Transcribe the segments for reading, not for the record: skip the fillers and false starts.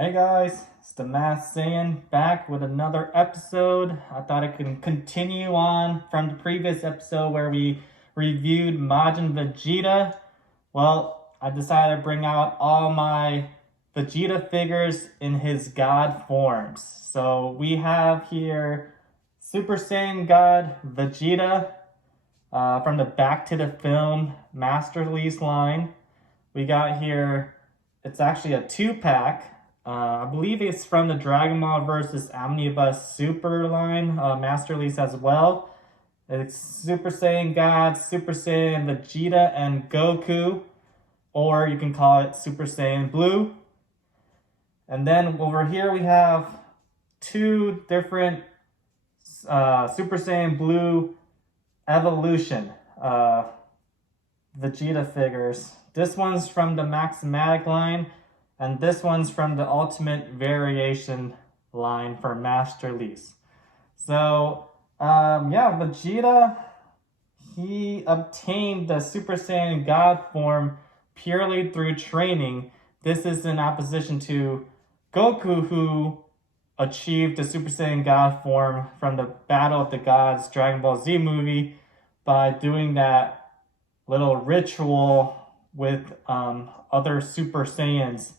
Hey guys, it's the Masked Saiyan back with another episode. I thought I could continue on from the previous episode where we reviewed Majin Vegeta. Well, I decided to bring out all my Vegeta figures in his God forms. So we have here Super Saiyan God Vegeta from the Back to the Film Master Release line. We got here, it's actually a 2-pack. I believe it's from the Dragon Ball versus Omnibus Super line, master release as well. It's Super Saiyan God, Super Saiyan Vegeta, and Goku, or you can call it Super Saiyan Blue. And then over here we have two different Super Saiyan Blue Evolution Vegeta figures. This one's from the Maximatic line, and this one's from the Ultimate Variation line for Master Release. So, Vegeta, he obtained the Super Saiyan God form purely through training. This is in opposition to Goku, who achieved the Super Saiyan God form from the Battle of the Gods Dragon Ball Z movie by doing that little ritual with other Super Saiyans.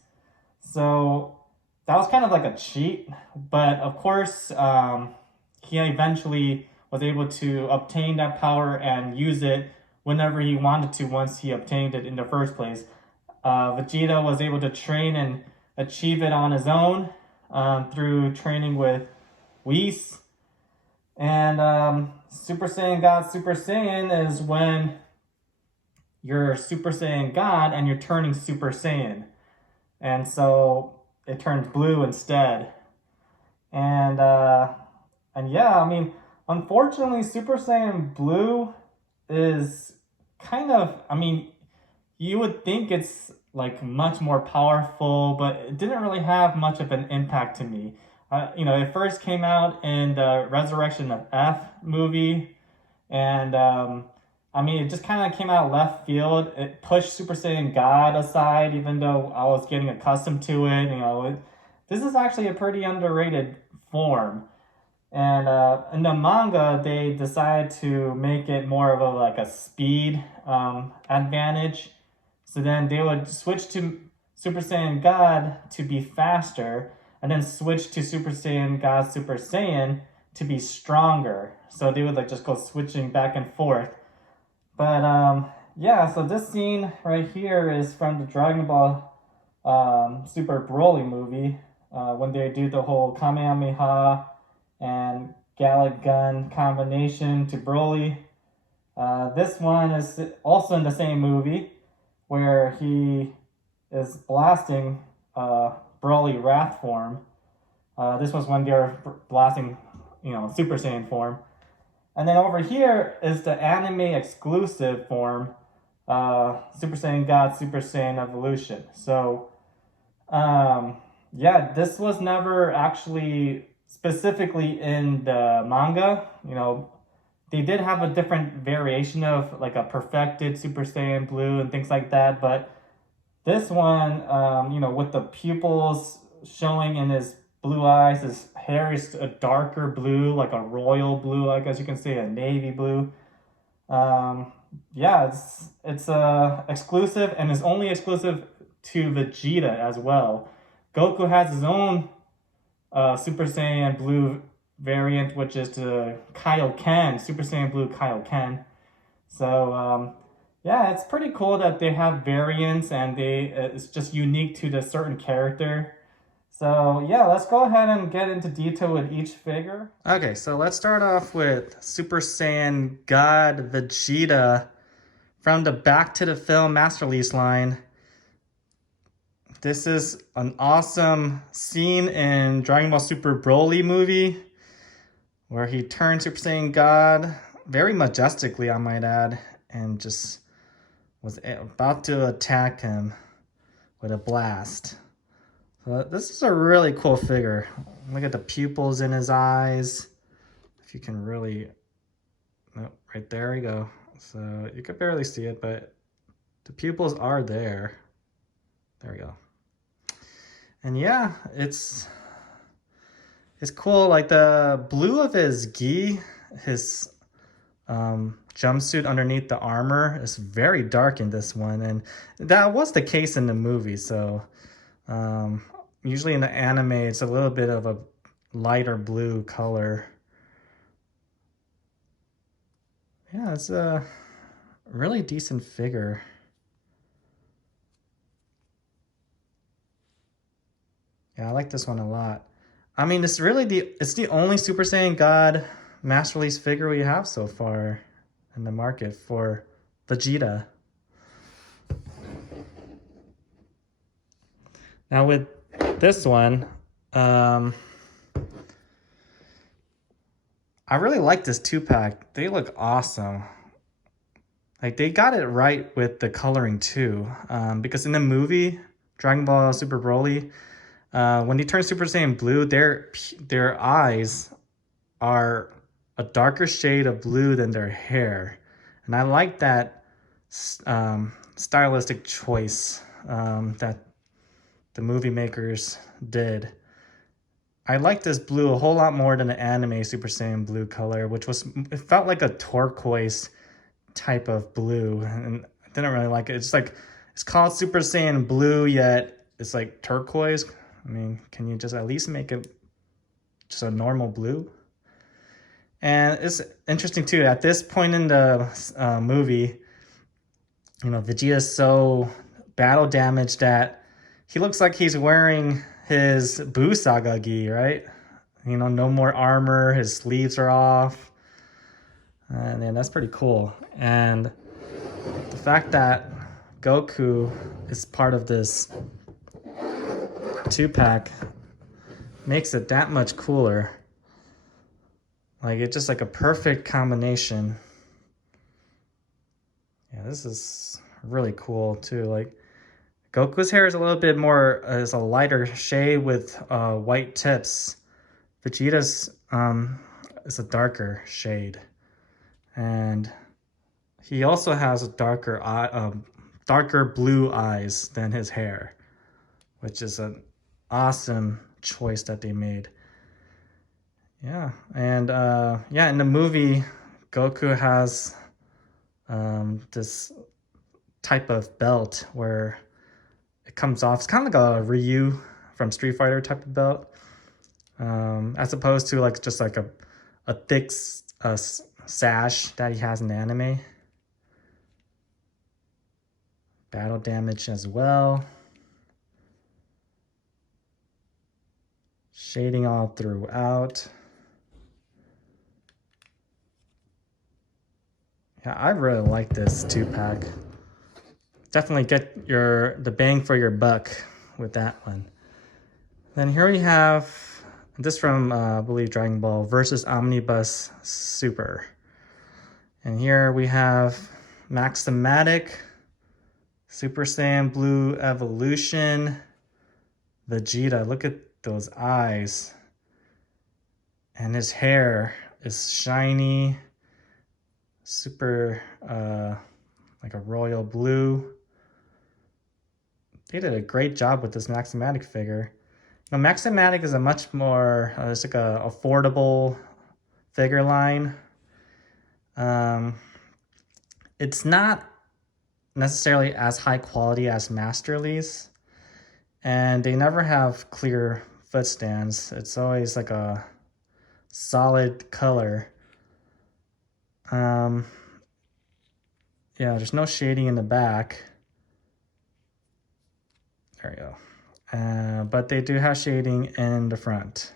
So that was kind of like a cheat, but of course he eventually was able to obtain that power and use it whenever he wanted to once he obtained it in the first place. Vegeta was able to train and achieve it on his own through training with Whis. And Super Saiyan God Super Saiyan is when you're Super Saiyan God and you're turning Super Saiyan. And so it turns blue instead. And yeah, I mean, unfortunately, Super Saiyan Blue is kind of, I mean, you would think it's like much more powerful, but it didn't really have much of an impact to me. It first came out in the Resurrection of F movie, and it just kind of came out left field. It pushed Super Saiyan God aside, even though I was getting accustomed to it. This is actually a pretty underrated form. And in the manga, they decided to make it more of a speed advantage. So then they would switch to Super Saiyan God to be faster, and then switch to Super Saiyan God Super Saiyan to be stronger. So they would just go switching back and forth. But so this scene right here is from the Dragon Ball Super Broly movie when they do the whole Kamehameha and Gallic Gun combination to Broly. This one is also in the same movie where he is blasting Broly Wrath form. This was when they're blasting, Super Saiyan form. And then over here is the anime exclusive form, Super Saiyan God, Super Saiyan Evolution. So, this was never actually specifically in the manga. They did have a different variation of like a perfected Super Saiyan Blue and things like that. But this one, with the pupils showing in his blue eyes, his hair is a darker blue, like a royal blue, I guess you can say a navy blue. It's exclusive and is only exclusive to Vegeta as well. Goku has his own Super Saiyan Blue variant, which is the Kaioken, Super Saiyan Blue Kaioken. So it's pretty cool that they have variants and it's just unique to the certain character. So let's go ahead and get into detail with each figure. Okay, so let's start off with Super Saiyan God Vegeta from the Back to the Film Master Release line. This is an awesome scene in Dragon Ball Super Broly movie where he turned Super Saiyan God very majestically, I might add, and just was about to attack him with a blast. So this is a really cool figure. Look at the pupils in his eyes. If you can really, right there you go. So you could barely see it, but the pupils are there. There we go. And yeah, it's cool. Like the blue of his gi, his jumpsuit underneath the armor is very dark in this one, and that was the case in the movie. So usually in the anime, it's a little bit of a lighter blue color. Yeah, it's a really decent figure. Yeah, I like this one a lot. I mean, it's really it's the only Super Saiyan God mass release figure we have so far in the market for Vegeta. Now with this one, I really like this 2-pack. They look awesome. Like they got it right with the coloring too, because in the movie Dragon Ball Super Broly, when they turn Super Saiyan Blue, their eyes are a darker shade of blue than their hair, and I like that stylistic choice that the movie makers did. I like this blue a whole lot more than the anime Super Saiyan Blue color, which it felt like a turquoise type of blue, and I didn't really like it. It's like, it's called Super Saiyan Blue, yet it's like turquoise. I mean, can you just at least make it just a normal blue? And it's interesting too, at this point in the movie, you know, Vegeta is so battle damaged that he looks like he's wearing his Buu Saga gi, right? You know, no more armor, his sleeves are off. And then that's pretty cool. And the fact that Goku is part of this 2-pack makes it that much cooler. Like, it's just like a perfect combination. Yeah, this is really cool too. Like, Goku's hair is a little bit more, is a lighter shade with white tips. Vegeta's is a darker shade. And he also has a darker blue eyes than his hair, which is an awesome choice that they made. Yeah, and yeah, in the movie, Goku has this type of belt where it comes off. It's kind of like a Ryu from Street Fighter type of belt, as opposed to like just like a thick sash that he has in the anime. Battle damage as well. Shading all throughout. Yeah, I really like this 2-pack. Definitely get the bang for your buck with that one. Then here we have this from, I believe, Dragon Ball versus Omnibus Super. And here we have Maximatic, Super Saiyan Blue Evolution, Vegeta. Look at those eyes. And his hair is shiny, super, like a royal blue. They did a great job with this Maximatic figure. Now, Maximatic is a much more, it's like a affordable figure line. It's not necessarily as high quality as Master Lease, and they never have clear foot stands. It's always like a solid color. Yeah, there's no shading in the back. There you go. But they do have shading in the front.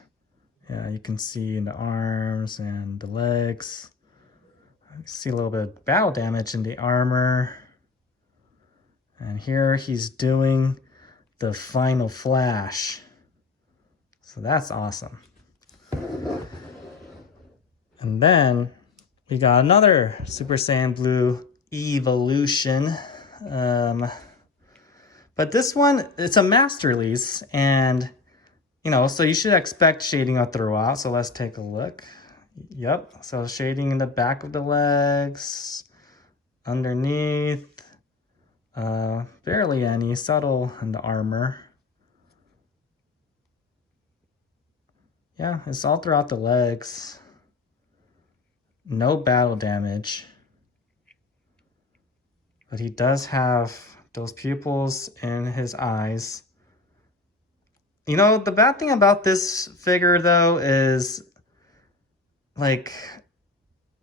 Yeah, you can see in the arms and the legs. You see a little bit of battle damage in the armor. And here he's doing the final flash. So that's awesome. And then we got another Super Saiyan Blue Evolution. But this one, it's a master release, and you know, so you should expect shading all throughout. So let's take a look. Yep, so shading in the back of the legs, underneath, barely any, subtle in the armor. Yeah, it's all throughout the legs. No battle damage. But he does have those pupils in his eyes. You know, the bad thing about this figure, though, is, like,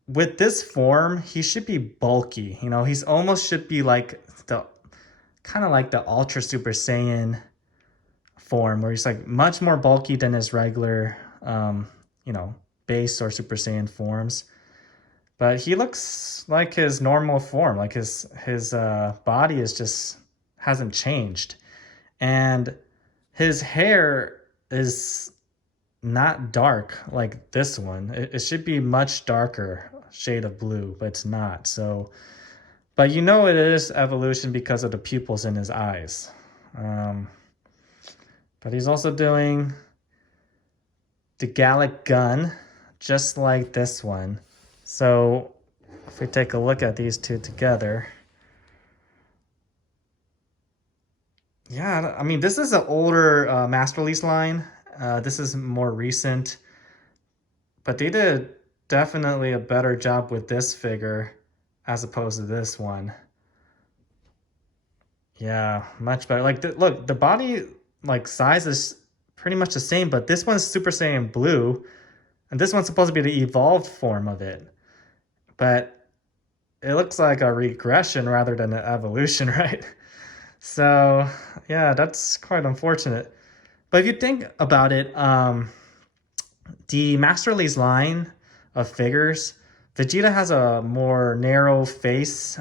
with this form, he should be bulky. You know, he's almost should be like the, kind of like the Ultra Super Saiyan form, where he's like much more bulky than his regular, you know, base or Super Saiyan forms. But he looks like his normal form, like his body is just hasn't changed, and his hair is not dark like this one. It should be much darker shade of blue, but it's not. So, but you know it is evolution because of the pupils in his eyes. But he's also doing the Gallic gun, just like this one. So if we take a look at these two together, yeah, I mean, this is an older master release line. This is more recent, but they did definitely a better job with this figure as opposed to this one. Yeah, much better. Like, look, the body like size is pretty much the same, but this one's Super Saiyan Blue, and this one's supposed to be the evolved form of it. But it looks like a regression rather than an evolution, right? So yeah, that's quite unfortunate. But if you think about it, the Master Release line of figures, Vegeta has a more narrow face,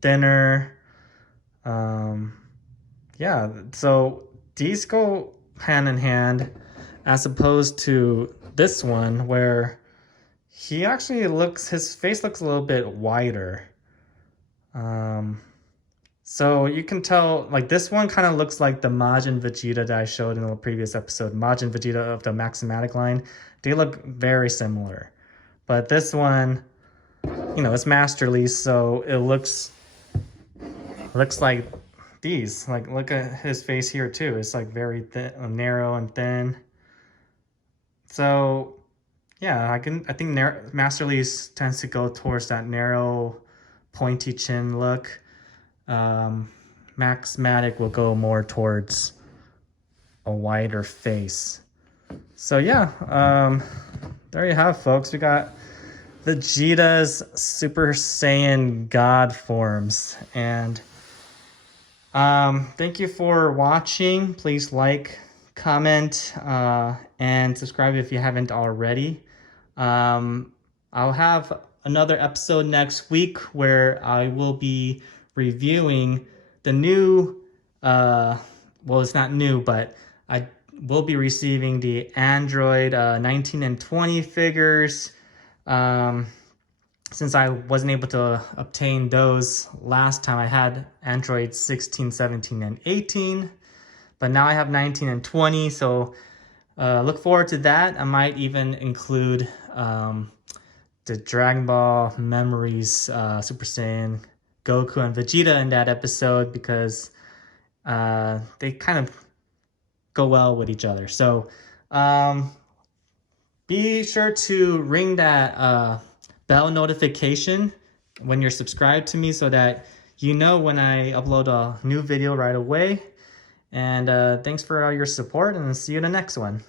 thinner. Yeah, so these go hand in hand, as opposed to this one where he actually looks, his face looks a little bit wider. So you can tell, like, this one kind of looks like the Majin Vegeta that I showed in the previous episode, Majin Vegeta of the Maximatic line. They look very similar. But this one, you know, it's master release, so it looks like these. Like, look at his face here too. It's like very thin, narrow and thin. So yeah, I think master release tends to go towards that narrow, pointy chin look. Maximatic will go more towards a wider face. So yeah, there you have, folks. We got Vegeta's Super Saiyan God forms. And thank you for watching. Please like, comment, and subscribe if you haven't already. I'll have another episode next week where I will be reviewing the new, well, it's not new, but I will be receiving the Android 19 and 20 figures. Since I wasn't able to obtain those last time, I had Android 16, 17, and 18, but now I have 19 and 20, so look forward to that. I might even include the Dragon Ball Memories Super Saiyan Goku and Vegeta in that episode, because they kind of go well with each other. So be sure to ring that bell notification when you're subscribed to me, so that you know when I upload a new video right away. And thanks for all your support, and I'll see you in the next one.